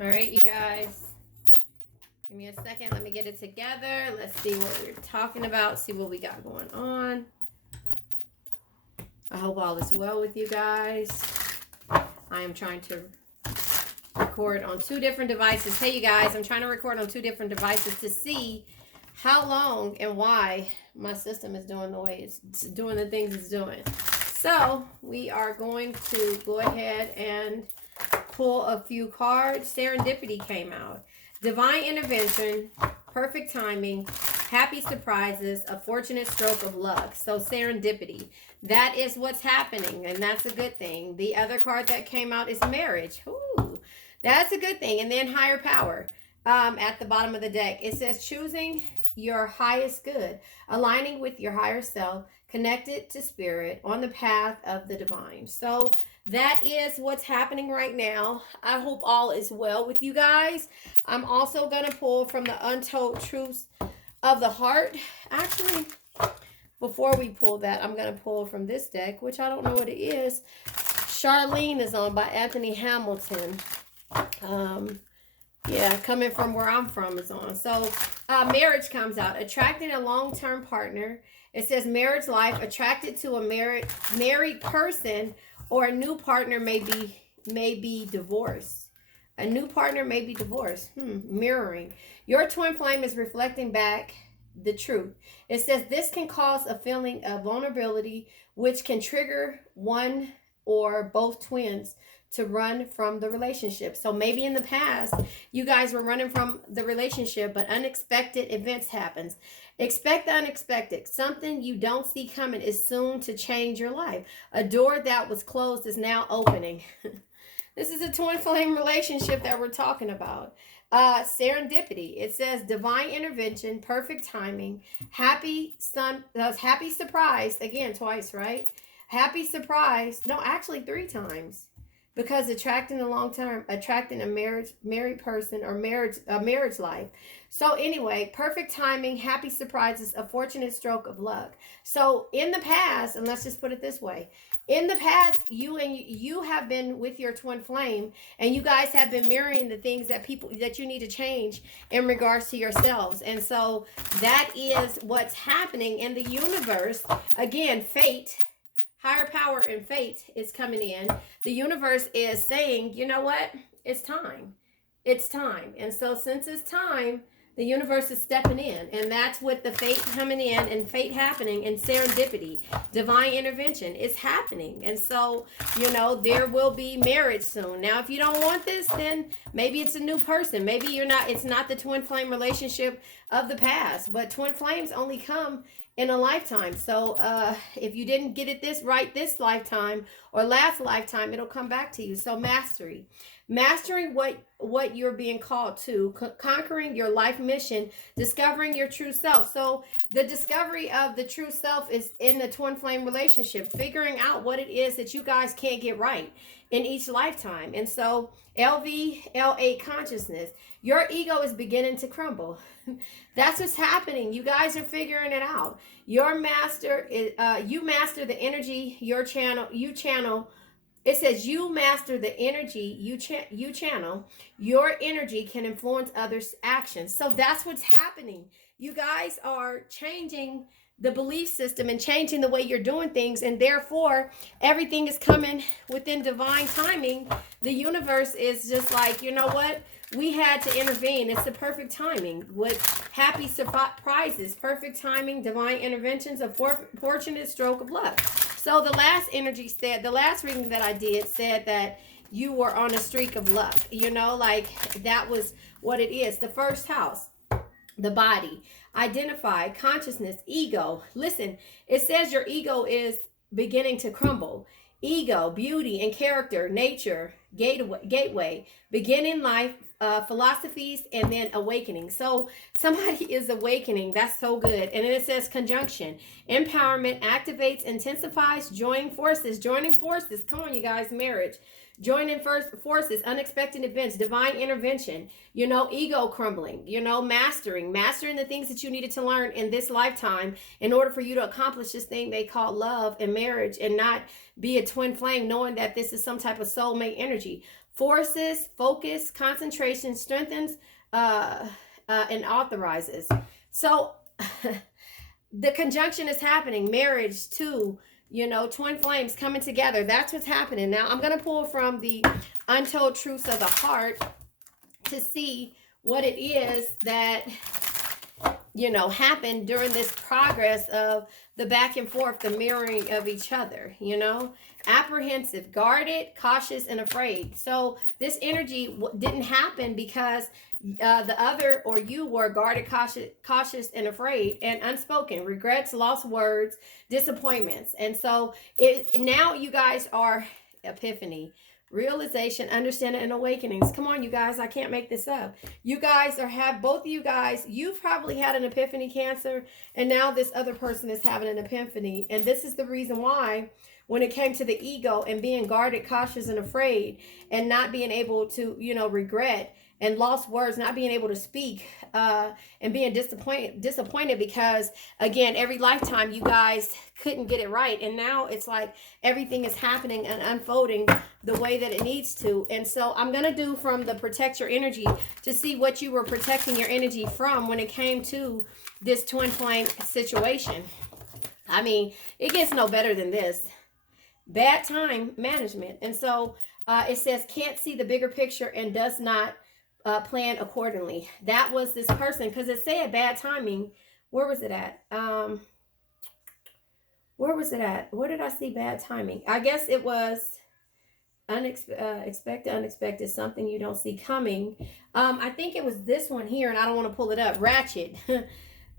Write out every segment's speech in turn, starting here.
All right, you guys. Give me a second. Let me get it together. Let's see what we're talking about. See what we got going on. I hope all is well with you guys. I am trying to record on 2 different devices. Hey, you guys, I'm trying to record on 2 different devices to see how long and why my system is doing the way it's doing the things it's doing. So we are going to go ahead and pull a few cards. Serendipity came out. Divine intervention, perfect timing, happy surprises, a fortunate stroke of luck. So serendipity. That is what's happening, and that's a good thing. The other card that came out is marriage. Ooh, that's a good thing. And then higher power. At the bottom of the deck, it says choosing your highest good, aligning with your higher self, connected to spirit, on the path of the divine. So that is what's happening right now. I hope all is well with you guys. I'm also going to pull from the Untold Truths of the Heart. Actually, before we pull that, I'm going to pull from this deck, which I don't know what it is. Charlene is on by Anthony Hamilton. Yeah, Coming From Where I'm From is on. So marriage comes out. Attracting a long-term partner. It says marriage life. Attracted to a married person, or a new partner may be divorced. A new partner may be divorced. Mirroring. Your twin flame is reflecting back the truth. It says this can cause a feeling of vulnerability, which can trigger one or both twins to run from the relationship. So maybe in the past, you guys were running from the relationship, but unexpected events happens. Expect the unexpected. Something you don't see coming is soon to change your life. A door that was closed is now opening. This is a twin flame relationship that we're talking about. Serendipity. It says divine intervention, perfect timing, happy surprise. Again, twice, right? Happy surprise. No, actually 3 times. Because attracting a married person, or marriage life. So anyway, perfect timing, happy surprises, a fortunate stroke of luck. So in the past, and let's just put it this way, in the past, you have been with your twin flame, and you guys have been mirroring the things that you need to change in regards to yourselves. And so that is what's happening in the universe. Again, fate. Higher power and fate is coming in. The universe is saying, you know what? It's time. It's time. And so since it's time, the universe is stepping in. And that's with the fate coming in and fate happening and serendipity. Divine intervention is happening. And so, there will be marriage soon. Now, if you don't want this, then maybe it's a new person. Maybe it's not the twin flame relationship of the past. But twin flames only come in a lifetime. So if you didn't get it this lifetime or last lifetime, it'll come back to you. So mastering what you're being called to, conquering your life mission, discovering your true self. So the discovery of the true self is in the twin flame relationship, figuring out what it is that you guys can't get right in each lifetime. And so LV, consciousness, your ego is beginning to crumble. That's what's happening. You guys are figuring it out. Your master is, you master the energy, you channel. It says you master the energy you channel. Your energy can influence others' actions. So that's what's happening. You guys are changing the belief system and changing the way you're doing things, and therefore everything is coming within divine timing. The universe is just like, you know what? We had to intervene. It's the perfect timing with happy surprises, perfect timing, divine interventions, a fortunate stroke of luck. So the last reading that I did said that you were on a streak of luck. That was what it is. The first house, the body, identify, consciousness, ego. Listen, it says your ego is beginning to crumble. Ego, beauty and character, nature, gateway, beginning life, philosophies, and then awakening. So somebody is awakening. That's so good. And then it says conjunction, empowerment, activates, intensifies, joining forces. Come on, you guys, marriage. joining forces, unexpected events, divine intervention, ego crumbling, mastering the things that you needed to learn in this lifetime in order for you to accomplish this thing they call love and marriage, and not be a twin flame, knowing that this is some type of soulmate energy. Forces, focus, concentration, strengthens, and authorizes. So the conjunction is happening. Marriage, too. Twin flames coming together. That's what's happening. Now, I'm going to pull from the Untold Truths of the Heart to see what it is that, happened during this progress of the back and forth, the mirroring of each other, apprehensive, guarded, cautious, and afraid. So this energy didn't happen because the other or you were guarded, cautious, and afraid, and unspoken regrets, lost words, disappointments. And so now you guys are epiphany, realization, understanding, and awakenings. Come on, you guys, I can't make this up. You guys both of you guys, you've probably had an epiphany, Cancer, and now this other person is having an epiphany. And this is the reason why, when it came to the ego and being guarded, cautious, and afraid, and not being able to, regret and lost words, not being able to speak, and being disappointed because, again, every lifetime you guys couldn't get it right. And now it's like everything is happening and unfolding the way that it needs to. And so I'm going to do from the protect your energy to see what you were protecting your energy from when it came to this twin flame situation. I mean, it gets no better than this. Bad time management. And so it says can't see the bigger picture and does not plan accordingly. That was this person, because it said bad timing. Where was it at? Where was it at? Where did I see bad timing? I guess it was unexpected, something you don't see coming. I think it was this one here, and I don't want to pull it up. Ratchet.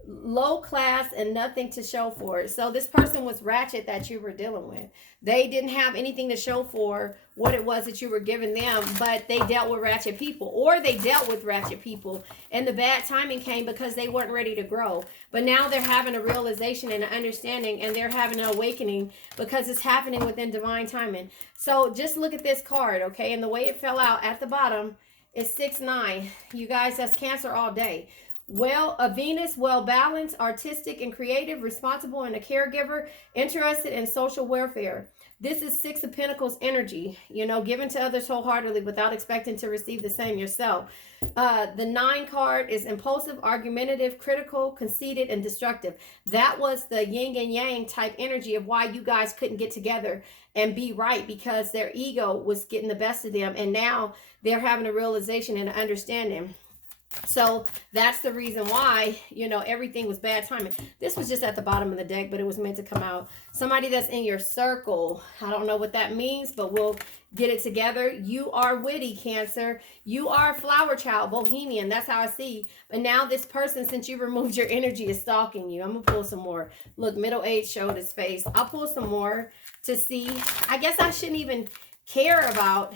Low class and nothing to show for it. So this person was ratchet that you were dealing with. They didn't have anything to show for what it was that you were giving them, but they dealt with ratchet people, or they dealt with ratchet people, and the bad timing came because they weren't ready to grow. But now they're having a realization and an understanding, and they're having an awakening because it's happening within divine timing. So just look at this card, okay? And the way it fell out at the bottom is 6-9. You guys, that's Cancer all day. Well, a Venus, well balanced, artistic and creative, responsible and a caregiver, interested in social welfare. This is 6 of Pentacles energy, given to others wholeheartedly without expecting to receive the same yourself. The 9 card is impulsive, argumentative, critical, conceited, and destructive. That was the yin and yang type energy of why you guys couldn't get together and be right, because their ego was getting the best of them, and now they're having a realization and an understanding. So that's the reason why, everything was bad timing. This was just at the bottom of the deck, but it was meant to come out. Somebody that's in your circle. I don't know what that means, but we'll get it together. You are witty, Cancer. You are a flower child, bohemian. That's how I see. But now this person, since you removed your energy, is stalking you. I'm going to pull some more. Look, middle age showed his face. I'll pull some more to see. I guess I shouldn't even care about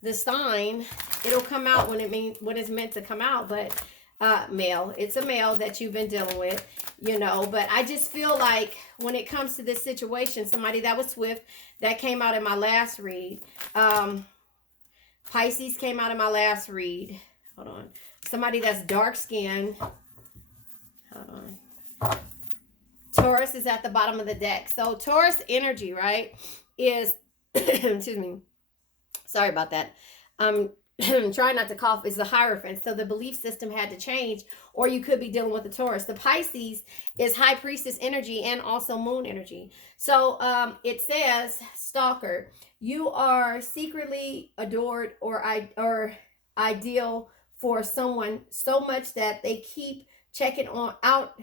the sign. It'll come out when it's meant to come out. But male, it's a male that you've been dealing with, but I just feel like when it comes to this situation, somebody that was swift, that came out in my last read. Pisces came out in my last read. Hold on. Somebody that's dark skinned. Hold on. Taurus is at the bottom of the deck. So Taurus energy, right, is excuse me, sorry about that. Try not to cough. Is the Hierophant. So the belief system had to change, or you could be dealing with the Taurus. The Pisces is High Priestess energy and also Moon energy. So it says, stalker, you are secretly adored or ideal for someone so much that they keep checking out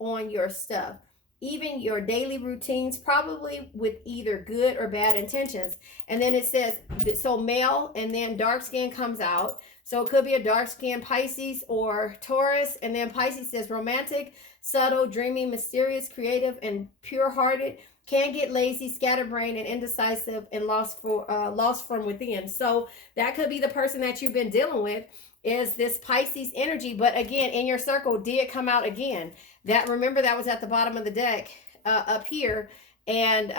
on your stuff, even your daily routines, probably with either good or bad intentions. And then it says, so male, and then dark skin comes out. So it could be a dark skin Pisces or Taurus. And then Pisces says romantic, subtle, dreamy, mysterious, creative, and pure-hearted, can get lazy, scatterbrained, and indecisive, and lost from within. So that could be the person that you've been dealing with, is this Pisces energy. But again, in your circle, did come out again. That, remember, that was at the bottom of the deck up here. and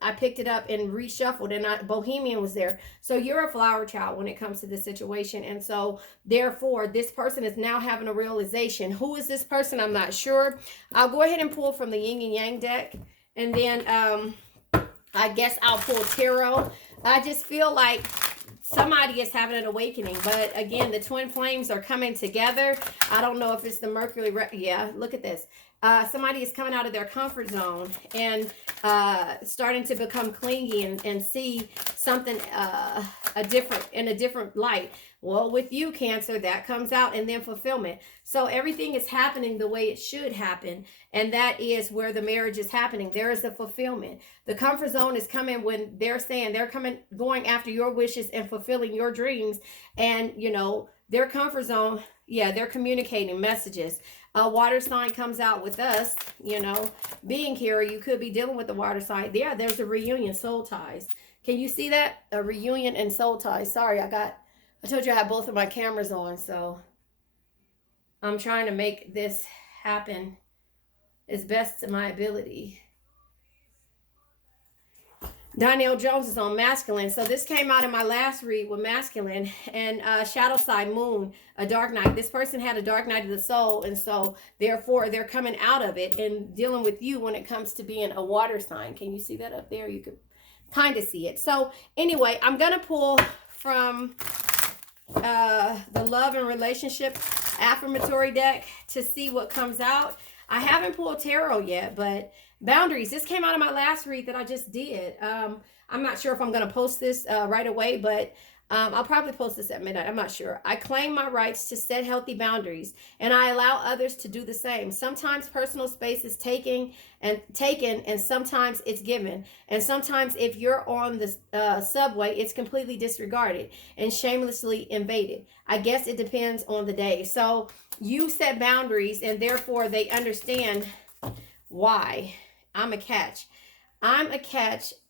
I picked it up and reshuffled, and Bohemian was there. So you're a flower child when it comes to this situation, and so therefore this person is now having a realization. Who is this person? I'm not sure. I'll go ahead and pull from the Yin and Yang deck, and then I guess I'll pull tarot. I just feel like somebody is having an awakening, but again, the twin flames are coming together. I don't know if it's the Mercury. Yeah, look at this. Somebody is coming out of their comfort zone and starting to become clingy and see something in a different light. Well, with you, Cancer, that comes out, and then fulfillment. So everything is happening the way it should happen, and that is where the marriage is happening. There is a fulfillment. The comfort zone is coming when they're saying they're going after your wishes and fulfilling your dreams, and their comfort zone. Yeah, they're communicating messages. A water sign comes out with us, being here. You could be dealing with the water sign. Yeah, there's a reunion, soul ties. Can you see that? A reunion and soul ties. Sorry, I told you I had both of my cameras on, so I'm trying to make this happen as best to my ability. Donnell Jones is on masculine. So this came out in my last read with masculine, and shadow side moon, a dark night. This person had a dark night of the soul, and so therefore they're coming out of it and dealing with you when it comes to being a water sign. Can you see that up there? You could kind of see it. So anyway, I'm going to pull from the love and relationship affirmatory deck to see what comes out. I haven't pulled tarot yet, but boundaries. This came out of my last read that I just did. I'm not sure if I'm going to post this right away, but I'll probably post this at midnight. I'm not sure. I claim my rights to set healthy boundaries, and I allow others to do the same. Sometimes personal space is taken, and sometimes it's given. And sometimes if you're on the subway, it's completely disregarded and shamelessly invaded. I guess it depends on the day. So you set boundaries, and therefore they understand why. I'm a catch,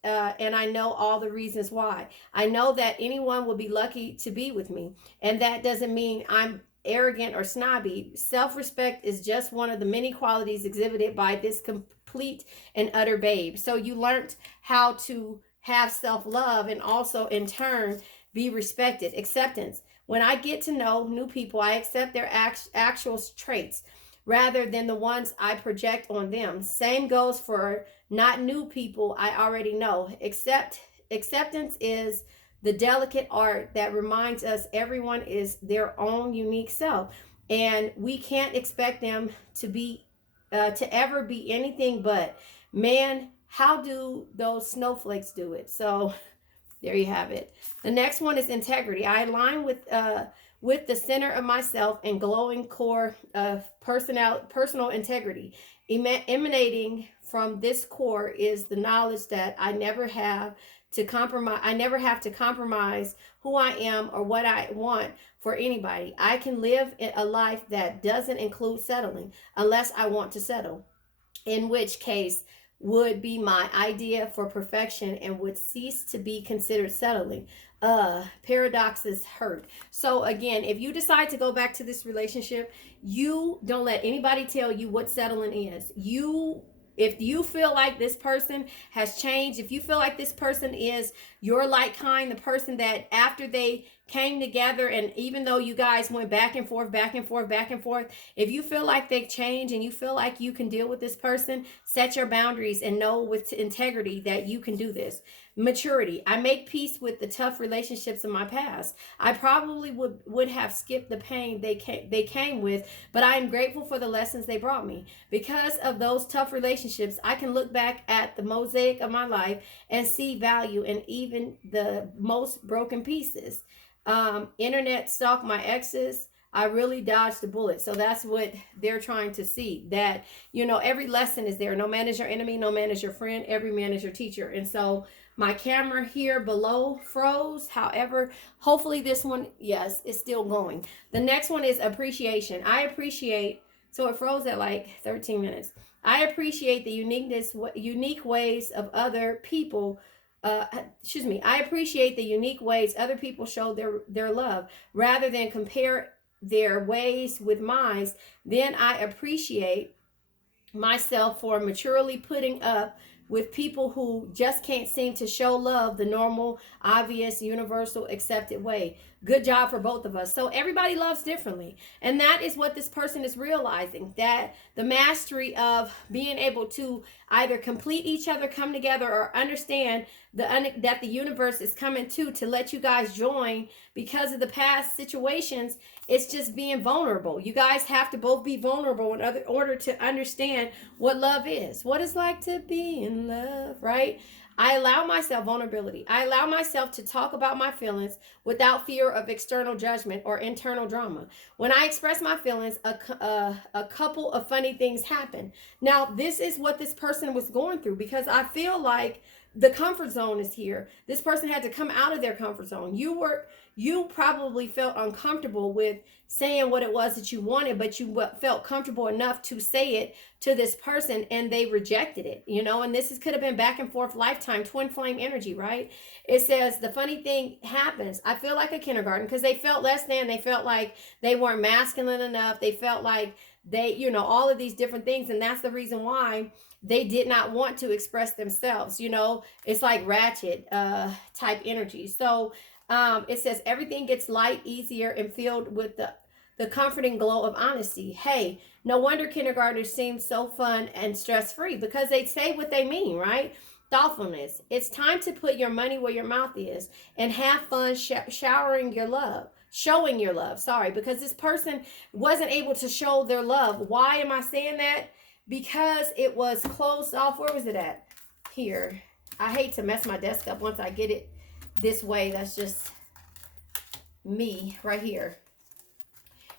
and I know all the reasons why. I know that anyone will be lucky to be with me, and that doesn't mean I'm arrogant or snobby. Self-respect is just one of the many qualities exhibited by this complete and utter babe. So you learned how to have self-love and also in turn be respected. Acceptance. When I get to know new people, I accept their actual traits rather than the ones I project on them. Same goes for not new people I already know. Acceptance is the delicate art that reminds us everyone is their own unique self, and we can't expect them to ever be anything but. Man, how do those snowflakes do it? So there you have it. The next one is integrity. I align with the center of myself and glowing core of personal integrity. Emanating from this core is the knowledge that I never have to compromise. I never have to compromise who I am or what I want for anybody. I can live a life that doesn't include settling unless I want to settle, in which case would be my idea for perfection and would cease to be considered settling. Paradoxes hurt. So again, if you decide to go back to this relationship, you don't let anybody tell you what settling is. If you feel like this person has changed, if you feel like this person is your like kind, the person that after they came together, and even though you guys went back and forth, if you feel like they've changed and you feel like you can deal with this person, set your boundaries and know with integrity that you can do this. Maturity. I make peace with the tough relationships in my past. I probably would have skipped the pain they came with, but I am grateful for the lessons they brought me. Because of those tough relationships, I can look back at the mosaic of my life and see value in even the most broken pieces. Internet stalk my exes. I really dodged the bullet. So that's what they're trying to see, that every lesson is there. No man is your enemy, no man is your friend, every man is your teacher. And so my camera here below froze. However, hopefully this one, yes, it's still going. The next one is appreciation. I appreciate, so it froze at like 13 minutes. I appreciate the unique ways of other people. I appreciate the unique ways other people show their love rather than compare their ways with mine. Then I appreciate myself for maturely putting up with people who just can't seem to show love the normal, obvious, universal, accepted way. Good job for both of us. So everybody loves differently. And that is what this person is realizing, that the mastery of being able to either complete each other, come together, or understand that the universe is coming to let you guys join because of the past situations. It's just being vulnerable. You guys have to both be vulnerable in order to understand what love is, what it's like to be in love, right? I allow myself vulnerability. I allow myself to talk about my feelings without fear of external judgment or internal drama. When I express my feelings, a couple of funny things happen. Now, this is what this person was going through, because I feel like the comfort zone is here. This person had to come out of their comfort zone. You probably felt uncomfortable with saying what it was that you wanted, but you felt comfortable enough to say it to this person, and they rejected it, and this could have been back and forth lifetime, twin flame energy, right? It says the funny thing happens. I feel like a kindergarten, because they felt less than, they felt like they weren't masculine enough. They felt like they, all of these different things. And that's the reason why they did not want to express themselves. It's like ratchet type energy. So it says everything gets light, easier, and filled with the comforting glow of honesty. Hey, no wonder kindergartners seem so fun and stress-free, because they say what they mean, right? Thoughtfulness. It's time to put your money where your mouth is and have fun showing your love, because this person wasn't able to show their love. Why am I saying that? Because it was closed off. Where was it at? Here. I hate to mess my desk up once I get it this way. That's just me right here.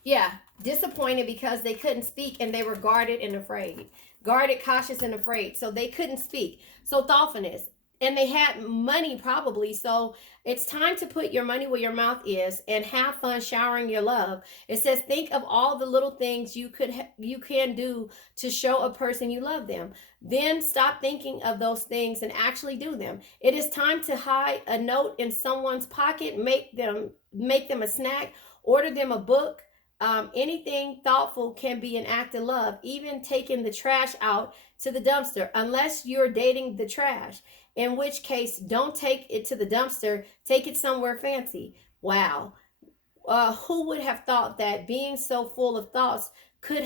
Yeah, disappointed because they couldn't speak, and they were guarded and afraid. Guarded, cautious, and afraid. So they couldn't speak. So thoughtfulness. And they had money probably. So it's time to put your money where your mouth is and have fun showering your love. It says, think of all the little things you can do to show a person you love them. Then stop thinking of those things and actually do them. It is time to hide a note in someone's pocket, make them a snack, order them a book. Anything thoughtful can be an act of love, even taking the trash out to the dumpster, unless you're dating the trash, in which case don't take it to the dumpster, take it somewhere fancy. Wow. Who would have thought that being so full of thoughts could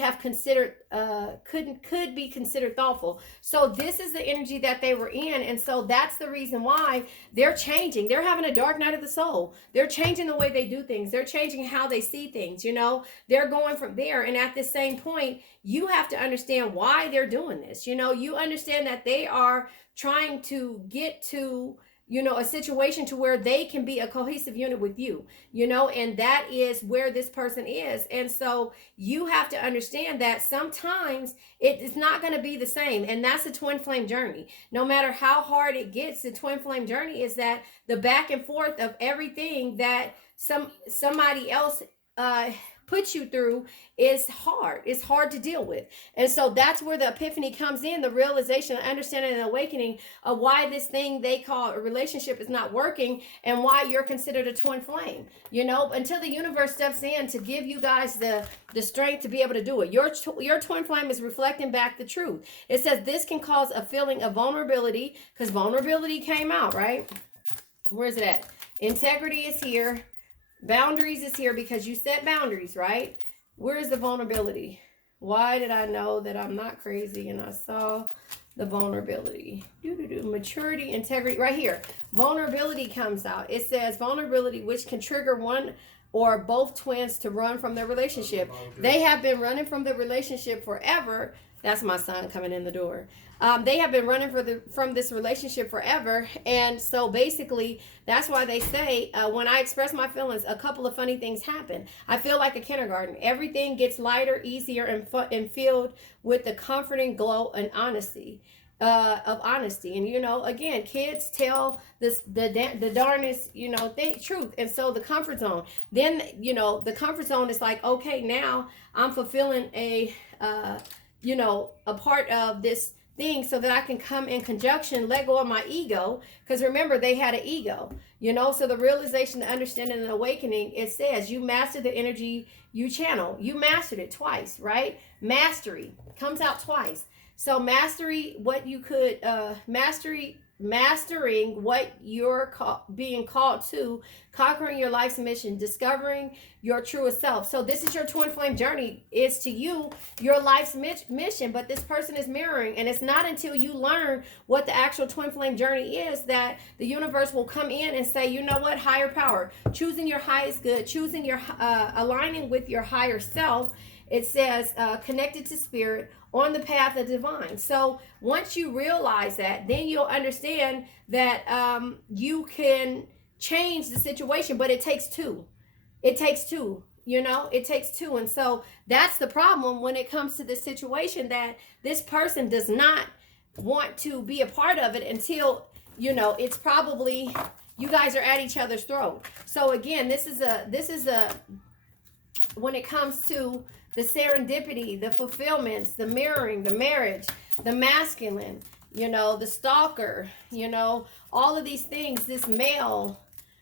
be considered thoughtful? So this is the energy that they were in, and so that's the reason why they're changing. They're having a dark night of the soul. They're changing the way they do things. They're changing how they see things. They're going from there, and at the same point, you have to understand why they're doing this. You understand that they are trying to get to a situation to where they can be a cohesive unit with you, and that is where this person is. And so you have to understand that sometimes it is not going to be the same. And that's the twin flame journey. No matter how hard it gets, the twin flame journey is that the back and forth of everything that somebody else puts you through is hard. It's hard to deal with. And so that's where the epiphany comes in, the realization, understanding, and awakening of why this thing they call a relationship is not working, and why you're considered a twin flame, until the universe steps in to give you guys the strength to be able to do it. Your twin flame is reflecting back the truth. It says this can cause a feeling of vulnerability, because vulnerability came out, right? Where is it at? Integrity is here. Boundaries is here, because you set boundaries, right? Where is the vulnerability? Why did I know that I'm not crazy and I saw the vulnerability? Maturity, integrity, right here. Vulnerability comes out. It says vulnerability, which can trigger one or both twins to run from their relationship. They have been running from the relationship forever. That's my son coming in the door. They have been running from this relationship forever. And so basically, that's why they say, when I express my feelings, a couple of funny things happen. I feel like a kindergarten. Everything gets lighter, easier, and filled with the comforting glow and honesty. Of honesty. And again, kids tell the darnest truth. And so the comfort zone, then the comfort zone is like, okay, now I'm fulfilling a part of this thing, so that I can come in conjunction, let go of my ego, because remember, they had an ego, so the realization, the understanding, and awakening, it says you master the energy you channel. You mastered it twice, right? Mastery comes out twice. So mastering what you're being called to, conquering your life's mission, discovering your truest self. So this is your twin flame journey. It's to you your life's mission, but this person is mirroring, and it's not until you learn what the actual twin flame journey is that the universe will come in and say, you know what, higher power, choosing your highest good, choosing your aligning with your higher self. It says connected to spirit, on the path of divine. So once you realize that, then you'll understand that you can change the situation, but it takes two. It takes two. It takes two. And so that's the problem when it comes to this situation, that this person does not want to be a part of it until, it's probably you guys are at each other's throat. So again, this is a when it comes to the serendipity, the fulfillments, the mirroring, the marriage, the masculine, the stalker, all of these things, this male,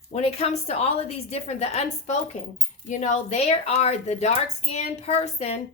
when it comes to all of these different, the unspoken, there are the dark-skinned person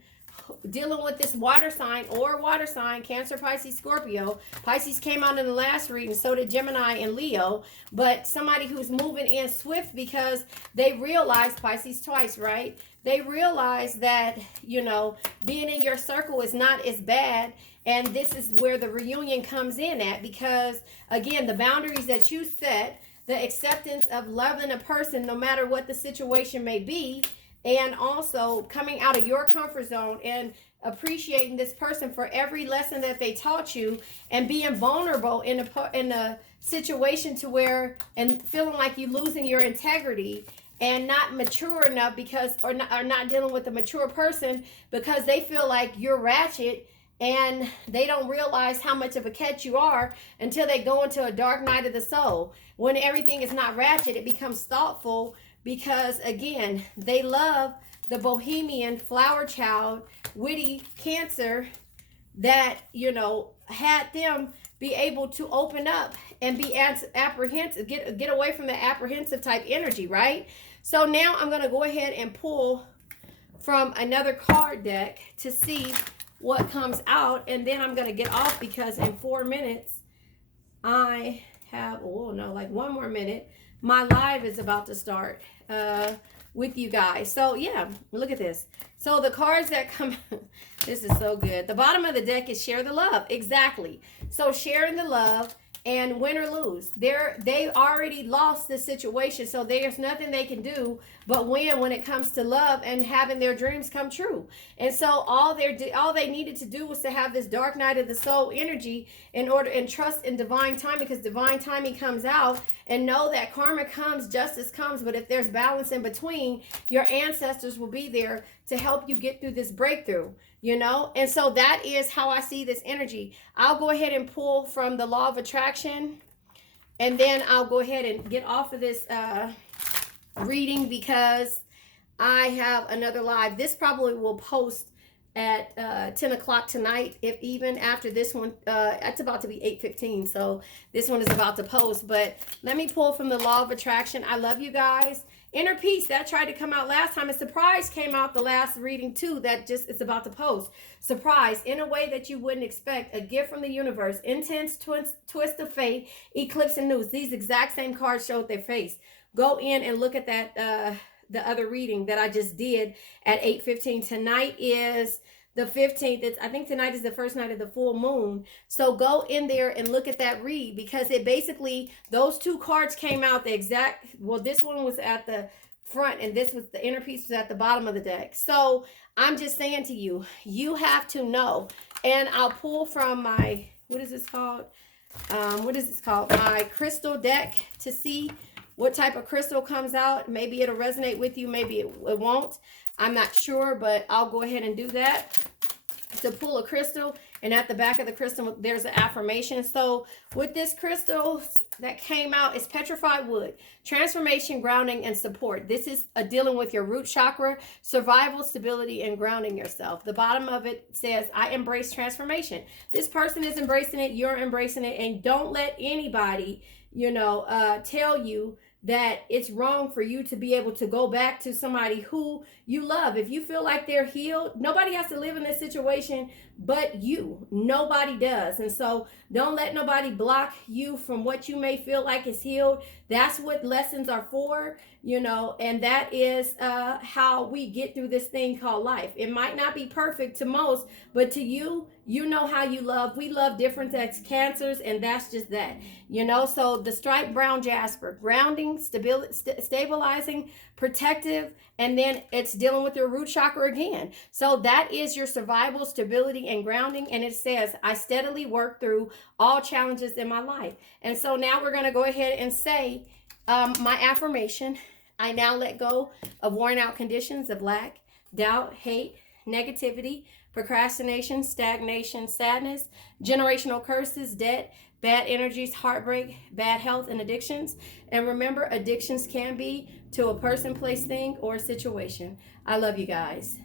dealing with this water sign, Cancer, Pisces, Scorpio. Pisces came out in the last reading, so did Gemini and Leo. But somebody who's moving in swift because they realize, Pisces twice, right? They realize that, being in your circle is not as bad. And this is where the reunion comes in at, because, again, the boundaries that you set, the acceptance of loving a person no matter what the situation may be, and also coming out of your comfort zone and appreciating this person for every lesson that they taught you, and being vulnerable in a situation to where, and feeling like you're losing your integrity and not mature enough or not dealing with a mature person because they feel like you're ratchet, and they don't realize how much of a catch you are until they go into a dark night of the soul. When everything is not ratchet, it becomes thoughtful, because again, they love the bohemian, flower child, witty Cancer that, had them be able to open up and be apprehensive, get away from the apprehensive type energy, right? So now I'm going to go ahead and pull from another card deck to see what comes out, and then I'm going to get off because in 4 minutes I have, like 1 more minute, my live is about to start with you guys. So yeah, look at this. So the cards that come, this is so good. The bottom of the deck is share the love. Exactly. So sharing the love, and win or lose. They already lost the situation, so there's nothing they can do but win when it comes to love and having their dreams come true. And so all they needed to do was to have this dark night of the soul energy and trust in divine timing, because divine timing comes out, and know that karma comes, justice comes, but if there's balance in between, your ancestors will be there to help you get through this breakthrough. And so that is how I see this energy. I'll go ahead and pull from the law of attraction, and then I'll go ahead and get off of this reading because I have another live. This probably will post at 10 o'clock tonight, if even after this one. It's about to be 8:15, so this one is about to post. But let me pull from the law of attraction. I love you guys. Inner peace, that tried to come out last time. A surprise came out the last reading too, that just is about to post. Surprise, in a way that you wouldn't expect. A gift from the universe. Intense twist of fate. Eclipse and news. These exact same cards showed their face. Go in and look at that, the other reading that I just did at 8:15. Tonight is the 15th. I think tonight is the first night of the full moon. So go in there and look at that read, because it basically, those two cards came out the exact, well, this one was at the front and this was, the inner piece was at the bottom of the deck. So I'm just saying to you, you have to know. And I'll pull from my, what is this called? My crystal deck to see what type of crystal comes out. Maybe it'll resonate with you, maybe it won't. I'm not sure, but I'll go ahead and do that to pull a crystal. And at the back of the crystal, there's an affirmation. So with this crystal that came out, it's petrified wood, transformation, grounding, and support. This is dealing with your root chakra, survival, stability, and grounding yourself. The bottom of it says, I embrace transformation. This person is embracing it. You're embracing it. And don't let anybody, tell you that it's wrong for you to be able to go back to somebody who you love. If you feel like they're healed, nobody has to live in this situation but you. Nobody does. And so don't let nobody block you from what you may feel like is healed. That's what lessons are for, you know, and that is how we get through this thing called life. It might not be perfect to most, but to you, you know how you love. We love different as cancers, and that's just that, you know. So the striped brown jasper, grounding, stabilizing, protective, and then it's dealing with your root chakra again. So that is your survival, stability, and grounding. And it says, I steadily work through all challenges in my life. And so now we're going to go ahead and say my affirmation. I now let go of worn out conditions of lack, doubt, hate, negativity, procrastination, stagnation, sadness, generational curses, debt, bad energies, heartbreak, bad health, and addictions. And remember, addictions can be to a person, place, thing, or situation. I love you guys.